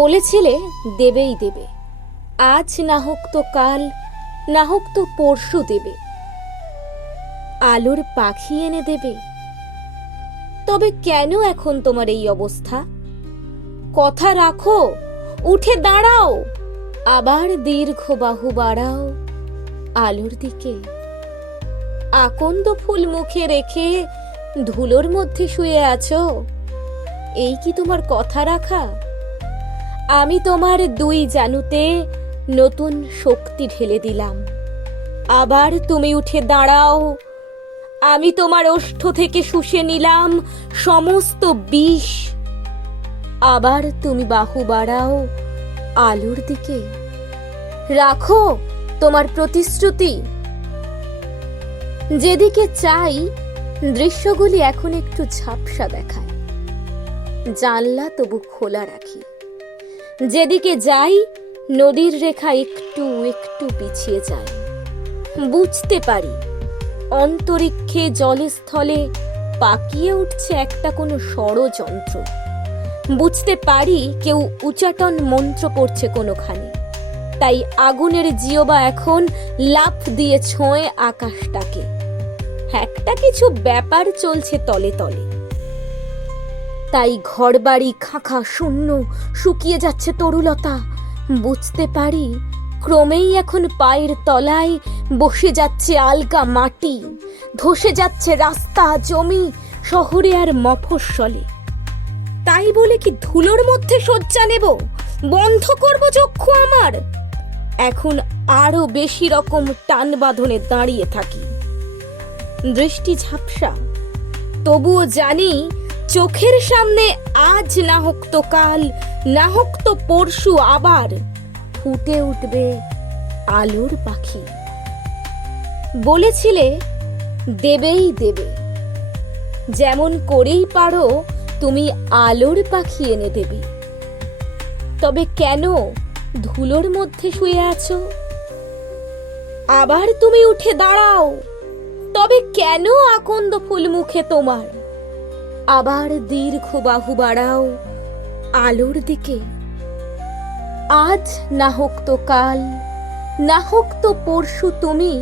বলেছিলে দেবেই দেবে আজ না হোক তো কাল না হোক তো পরশু দেবে আলোর পাখি এনে দেবে তবে কেন এখন তোমার এই অবস্থা কথা রাখো উঠে দাঁড়াও আবার দীর্ঘ বাহু বাড়াও আলোর দিকে আকন্দ ফুল মুখে রেখে ধুলোর মধ্যে শুয়ে আছো এই কি তোমার কথা রাখা আমি তোমার দুই জানুতে নতুন শক্তি ঢেলে দিলাম আবার তুমি উঠে দাঁড়াও আমি তোমার ওষ্ঠ থেকে শুষে নিলাম সমস্ত বিষ আবার তুমি বাহু বাড়াও আলোর দিকে রাখো তোমার প্রতিশ্রুতি যেদিকে চাই দৃশ্যগুলি এখন একটু ঝাপসা দেখায় জানলা তবু খোলা রাখি যেদিকে যাই নদীর রেখা একটু একটু পিছিয়ে যায় বুঝতে পারি অন্তরিক্ষে জলস্থলে স্থলে পাকিয়ে উঠছে একটা কোনো ষড়যন্ত্র বুঝতে পারি কেউ উচাটন মন্ত্র পড়ছে কোনোখানে তাই আগুনের জিওবা এখন লাফ দিয়ে ছোঁয় আকাশটাকে একটা কিছু ব্যাপার চলছে তলে তলে তাই ঘরবাড়ি খাঁখা শূন্য শুকিয়ে যাচ্ছে তরুলতা বুঝতে পারি ক্রমেই এখন পায়ের তলায় বসে যাচ্ছে আলগা মাটি ধসে যাচ্ছে রাস্তা জমি শহরে আর মফস্বলে তাই বলে কি ধুলোর মধ্যে শয্যা নেব বন্ধ করব চক্ষু আমার এখন আরও বেশি রকম টান বাঁধনে দাঁড়িয়ে থাকি দৃষ্টি ঝাপসা তবুও জানি চোখের সামনে আজ না হোক তো কাল না হোক তো পরশু আবার ফুটে উঠবে আলোর পাখি বলেছিলে দেবেই দেবে যেমন করেই পারো তুমি আলোর পাখি এনে দেবে তবে কেন ধুলোর মধ্যে শুয়ে আছো আবার তুমি উঠে দাঁড়াও তবে কেন আকন্দ ফুল মুখে তোমার আবার দীর্ঘ বাহু বাড়াও আলোর দিকে আজ না হোক তো কাল না হোক তো পরশু তুমি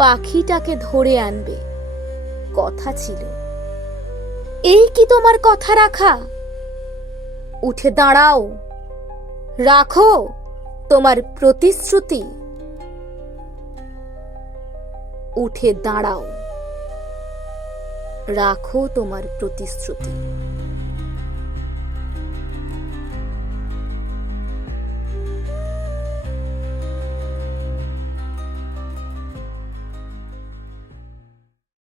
পাখিটাকে ধরে আনবে কথা ছিল এই কি তোমার কথা রাখা উঠে দাঁড়াও রাখো তোমার প্রতিশ্রুতি উঠে দাঁড়াও রাখো তোমার প্রতিশ্রুতি